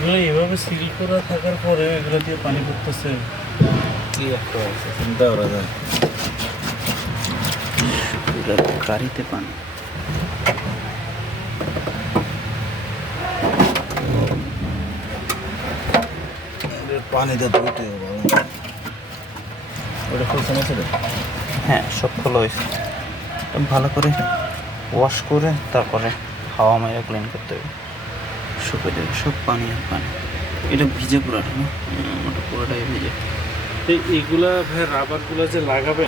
এগুলো এভাবে সিল করা থাকার পরে এগুলো দিয়ে পানি পড়তেছে, কি একটা আছে চিন্তা করা যায়। পুরো গাড়িতে পানি। পানিতে ধুইতে ওটা ফুল সমস্যা। হ্যাঁ, সব খোলা হয়েছে। ভালো করে ওয়াশ করে তারপরে হাওয়া মাইরা ক্লিন করতে হবে, শুকিয়ে দেবে। সব পানি আর পানি। এটা ভিজে পুরাটা না, ওটা পুরোটাই ভিজে। এইগুলা ভাই রাবারগুলো যে লাগাবে,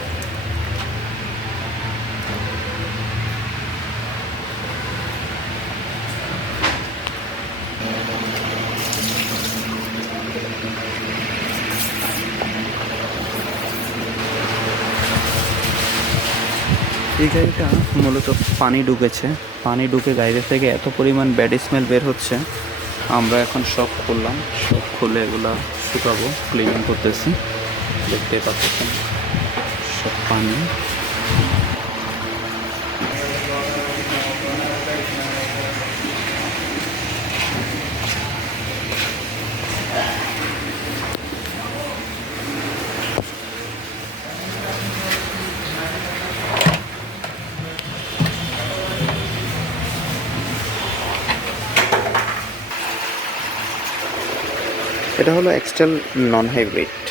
এই গাড়িটা মূলত পানি ঢুকেছে, পানি ঢুকে গাড়ি থেকে এত পরিমাণ ব্যাড স্মেল বের হচ্ছে। আমরা এখন সব খুললাম, সব খুলে এগুলা শুকাবো, ক্লিনিং করতেছি। দেখতে পাচ্ছেন সব পানি। এটা হলো এক্সটেল নন হাইব্রিড।